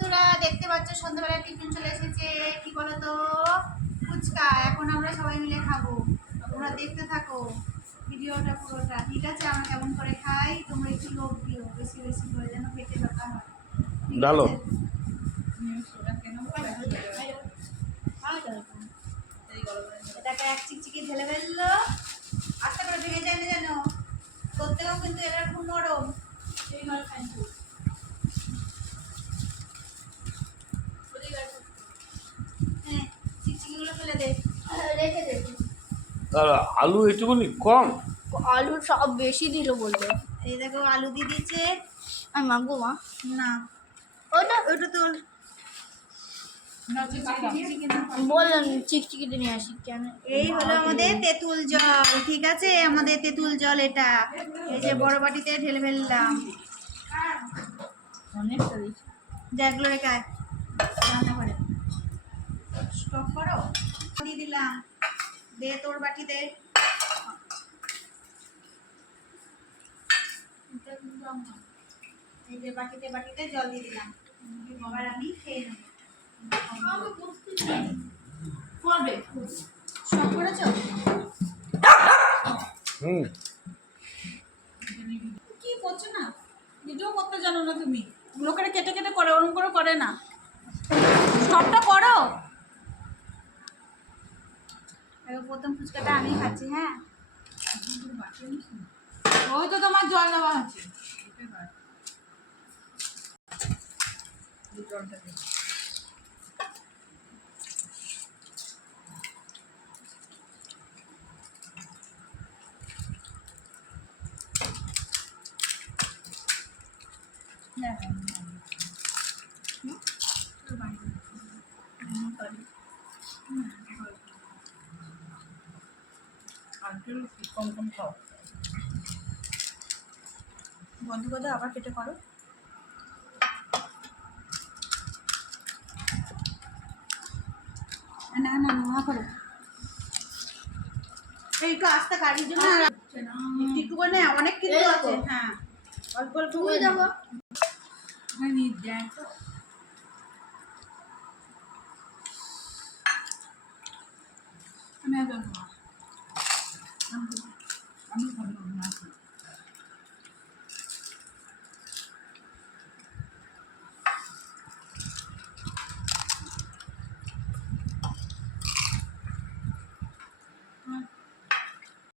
বন্ধুরা দেখতে পাচ্ছ সন্ধ্যাবেলা টিফিন চলে এসেছে। কি বলো তো, ফুচকা। এখন আমরা সবাই মিলে খাবো। তোমরা দেখতে থাকো ভিডিওটা পুরোটা, ঠিক আছে? আমরা কেমন করে খাই তোমরা একটু লোভ দিও, বেশি বেশি করে, যেন পেটে ব্যথা হয়। ডালো এটাকে এক চিকচিকি ঢেলে ফেললো, আস্তে করে ভেঙে যায় না যেন। করতেও কিন্তু এটা খুব নরম। হ্যাঁ, চিকচিকিগুলো ফেলে দে, রেখে দে। আর আলু একটুখানি কম। আলু সব বেশি দিল বললো। এই দেখো আলু দিয়ে দিয়েছে। আমি মাখবো মা। না, ওটা ওটা তো বললাম চিকচিকিতে নিয়ে আসি কেন। এই হলো আমাদের তেঁতুল জল, ঠিক আছে? আমাদের তেঁতুল জল এটা। এই যে বড় বাটিতে ঢেলে ফেললাম। অনেকটা দিয়েছি। যেগুলো রেখে রান্না করে স্টক করো, দিয়ে দিলাম। দে তোর বাটিতে। এই যে বাটিতে বাটিতে জল দিয়ে দিলাম। এবার আমি খেয়ে নেব। করবে সব করেছো? হুম কি করছো না? ভিডিও করতে জানো না তুমি? লোকেরা কেটে কেটে করে, ওরকম করে করে না। সবটা করো। এবার প্রথম ফুচকাটা আমি খাচ্ছি। হ্যাঁ, ওই তো তোমার জল দেওয়া আছে। বন্ধ করে দাও, আবার কেটে করো। না না না করো, একটু আস্তে গাড়ির জন্য একটু করে না, অনেক কিন্তু আছে। হ্যাঁ, অল্প অল্প করে দেখো আমি